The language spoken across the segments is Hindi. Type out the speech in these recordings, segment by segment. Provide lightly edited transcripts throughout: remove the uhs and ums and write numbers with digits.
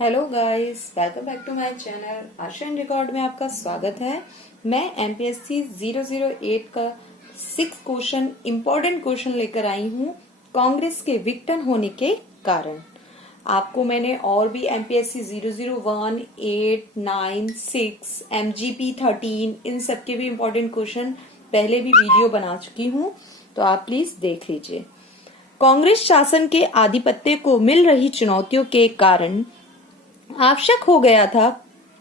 Hello guys, welcome back to my channel Ashiyan record में आपका स्वागत है। मैं एमपीएससी 008 का 6 इम्पोर्टेंट क्वेश्चन लेकर आई हूँ कांग्रेस के विघटन होने के कारण। आपको मैंने और भी एमपीएससी 001, 8, 9, 6, एमजीपी 13 इन सब के भी इम्पोर्टेंट क्वेश्चन पहले भी वीडियो बना चुकी हूँ, तो आप प्लीज देख लीजिए। कांग्रेस शासन के आधिपत्य को मिल रही चुनौतियों के कारण आवश्यक हो गया था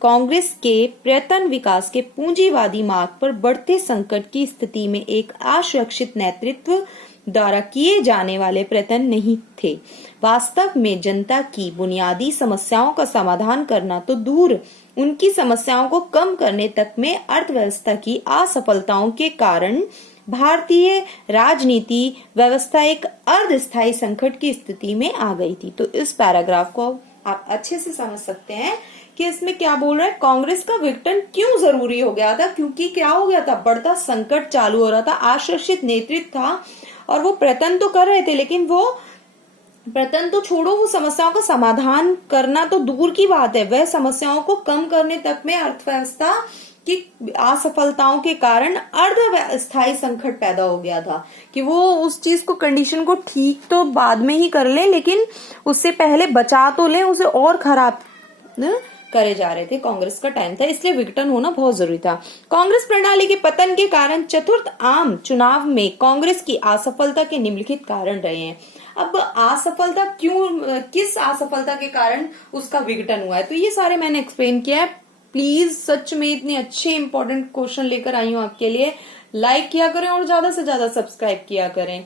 कांग्रेस के प्रयत्न विकास के पूंजीवादी मार्ग पर बढ़ते संकट की स्थिति में एक असुरक्षित नेतृत्व द्वारा किए जाने वाले प्रयत्न नहीं थे। वास्तव में जनता की बुनियादी समस्याओं का समाधान करना तो दूर, उनकी समस्याओं को कम करने तक में अर्थव्यवस्था की असफलताओं के कारण भारतीय राजनीति व्यवस्था एक अर्धस्थायी संकट की स्थिति में आ गई थी। तो इस पैराग्राफ को आप अच्छे से समझ सकते हैं कि इसमें क्या बोल रहा है। कांग्रेस का विघटन क्यों जरूरी हो गया था? क्योंकि क्या हो गया था, बढ़ता संकट चालू हो रहा था, आश्वासित नेतृत्व था और वो प्रयत्न तो कर रहे थे, लेकिन वो प्रयत्न तो छोड़ो, वो समस्याओं का समाधान करना तो दूर की बात है, वह समस्याओं को कम करने तक में अर्थव्यवस्था की असफलताओं के कारण अर्धस्थायी संकट पैदा हो गया था कि वो उस चीज को, कंडीशन को ठीक तो बाद में ही कर ले, लेकिन उससे पहले बचा तो ले, उसे और खराब करे जा रहे थे। कांग्रेस का टाइम था, इसलिए विघटन होना बहुत जरूरी था। कांग्रेस प्रणाली के पतन के कारण चतुर्थ आम चुनाव में कांग्रेस की असफलता के निम्नलिखित कारण रहे हैं। अब असफलता क्यों, किस असफलता के कारण उसका विघटन हुआ है, तो ये सारे मैंने एक्सप्लेन किया है। प्लीज, सच में इतने अच्छे इंपॉर्टेंट क्वेश्चन लेकर आई हूं आपके लिए। लाइक किया करें और ज्यादा से ज्यादा सब्सक्राइब किया करें।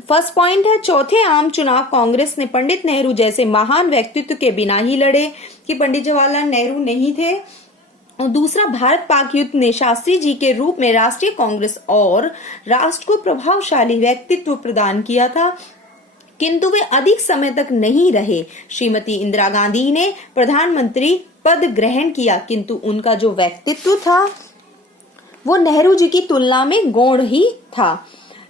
फर्स्ट पॉइंट है, चौथे आम चुनाव कांग्रेस ने पंडित नेहरू जैसे महान व्यक्तित्व के बिना ही लड़े, कि पंडित जवाहरलाल नेहरू नहीं थे। और दूसरा, भारत पाक युद्ध ने शास्त्री जी के रूप में राष्ट्रीय कांग्रेस और राष्ट्र को प्रभावशाली व्यक्तित्व प्रदान किया था, किंतु वे अधिक समय तक नहीं रहे। श्रीमती इंदिरा गांधी ने प्रधानमंत्री पद ग्रहण किया, किंतु उनका जो व्यक्तित्व था वो नेहरू जी की तुलना में गौण ही था।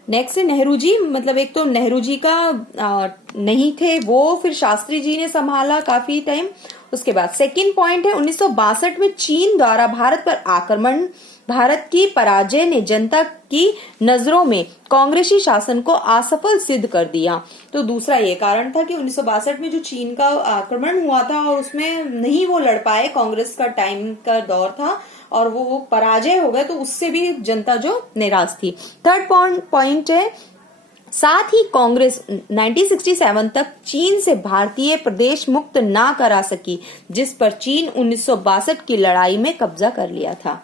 नेक्स्ट, नेहरू जी, मतलब एक तो नेहरू जी का नहीं थे वो, फिर शास्त्री जी ने संभाला काफी टाइम। उसके बाद सेकंड पॉइंट है, 1962 में चीन द्वारा भारत पर आक्रमण, भारत की पराजय ने जनता की नजरों में कांग्रेसी शासन को असफल सिद्ध कर दिया। तो दूसरा ये कारण था कि 1962 में जो चीन का आक्रमण हुआ था और उसमें नहीं वो लड़ पाए, कांग्रेस का टाइम का दौर था और वो पराजय हो गए, तो उससे भी जनता जो निराश थी। थर्ड पॉइंट है, साथ ही कांग्रेस 1967 तक चीन से भारतीय प्रदेश मुक्त ना करा सकी, जिस पर चीन 1962 की लड़ाई में कब्जा कर लिया था।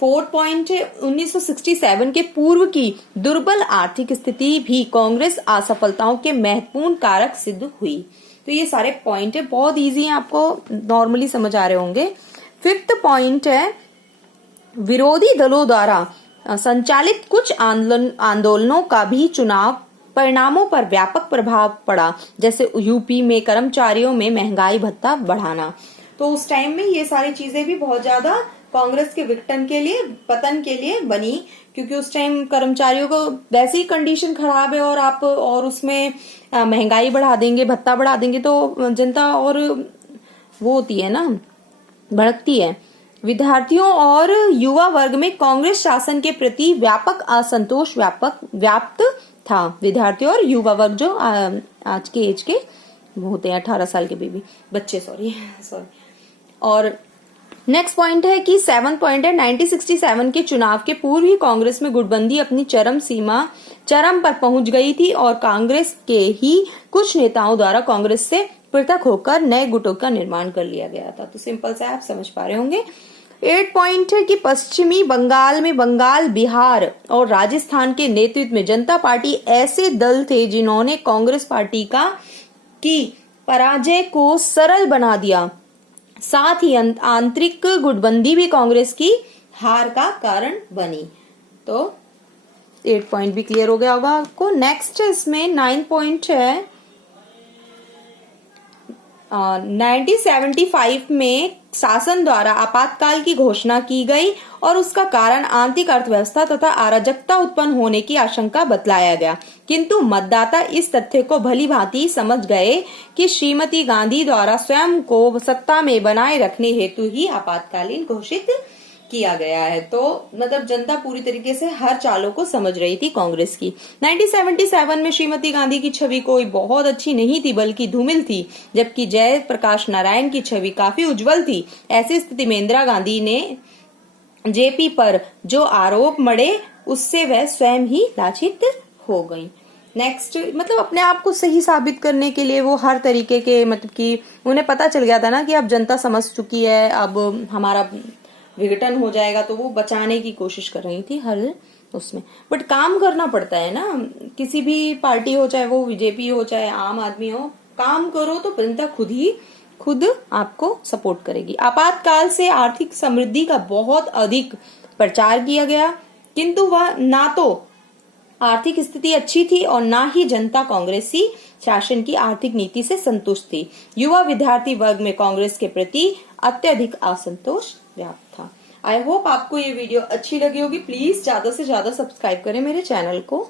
फोर्थ पॉइंट है, 1967 के पूर्व की दुर्बल आर्थिक स्थिति भी कांग्रेस असफलताओं के महत्वपूर्ण कारक सिद्ध हुई। तो ये सारे पॉइंट है, बहुत इजी है, आपको नॉर्मली समझ आ रहे होंगे। फिफ्थ पॉइंट है, विरोधी दलों द्वारा संचालित कुछ आंदोलनों का भी चुनाव परिणामों पर व्यापक प्रभाव पड़ा, जैसे यूपी में कर्मचारियों में महंगाई भत्ता बढ़ाना। तो उस टाइम में ये सारी चीजें भी बहुत ज्यादा कांग्रेस के विघटन के लिए, पतन के लिए बनी, क्योंकि उस टाइम कर्मचारियों को वैसे ही कंडीशन खराब है और आप और उसमें महंगाई बढ़ा देंगे, भत्ता बढ़ा देंगे, तो जनता और वो होती है ना, भड़कती है। विद्यार्थियों और युवा वर्ग में कांग्रेस शासन के प्रति व्यापक असंतोष व्याप्त था। विद्यार्थियों और युवा वर्ग जो आज के एज के होते हैं, 18 साल के बच्चे, सॉरी। और नेक्स्ट पॉइंट है कि 7 पॉइंट है, 1967 के चुनाव के पूर्व ही कांग्रेस में गुटबंदी अपनी चरम पर पहुंच गई थी और कांग्रेस के ही कुछ नेताओं द्वारा कांग्रेस से पृथक होकर नए गुटों का निर्माण कर लिया गया था। तो सिंपल से आप समझ पा रहे होंगे। 8 पॉइंट है कि पश्चिमी बंगाल में बंगाल, बिहार और राजस्थान के नेतृत्व में जनता पार्टी ऐसे दल थे जिन्होंने कांग्रेस पार्टी की पराजय को सरल बना दिया। साथ ही आंतरिक गुटबंदी भी कांग्रेस की हार का कारण बनी। तो 8 पॉइंट भी क्लियर हो गया होगा आपको। नेक्स्ट इसमें 9 पॉइंट है, 1975 में शासन द्वारा आपातकाल की घोषणा की गई और उसका कारण आंतरिक अर्थव्यवस्था तथा अराजकता उत्पन्न होने की आशंका बतलाया गया, किंतु मतदाता इस तथ्य को भली भांति समझ गए कि श्रीमती गांधी द्वारा स्वयं को सत्ता में बनाए रखने हेतु ही आपातकालीन घोषित किया गया है। तो मतलब जनता पूरी तरीके से हर चालों को समझ रही थी कांग्रेस की। 1977 में श्रीमती गांधी की छवि कोई बहुत अच्छी नहीं थी, बल्कि धूमिल थी, जबकि जयप्रकाश नारायण की छवि काफी उज्जवल थी। ऐसी स्थिति में इंदिरा गांधी ने जेपी पर जो आरोप मढ़े उससे वह स्वयं ही लाछित हो गई। नेक्स्ट, मतलब अपने आप को सही साबित करने के लिए वो हर तरीके के, मतलब कि उन्हें पता चल गया था ना कि अब जनता समझ चुकी है, अब हमारा विघटन हो जाएगा, तो वो बचाने की कोशिश कर रही थी हर उसमें। बट काम करना पड़ता है ना, किसी भी पार्टी हो, चाहे वो बीजेपी हो चाहे आम आदमी हो, काम करो तो जनता खुद आपको सपोर्ट करेगी। आपातकाल से आर्थिक समृद्धि का बहुत अधिक प्रचार किया गया, किंतु वह ना तो आर्थिक स्थिति अच्छी थी और ना ही जनता कांग्रेसी शासन की आर्थिक नीति से संतुष्ट थी। युवा विद्यार्थी वर्ग में कांग्रेस के प्रति अत्यधिक असंतोष व्याप्त था। आई होप आपको ये वीडियो अच्छी लगी होगी। प्लीज ज्यादा से ज्यादा सब्सक्राइब करें मेरे चैनल को।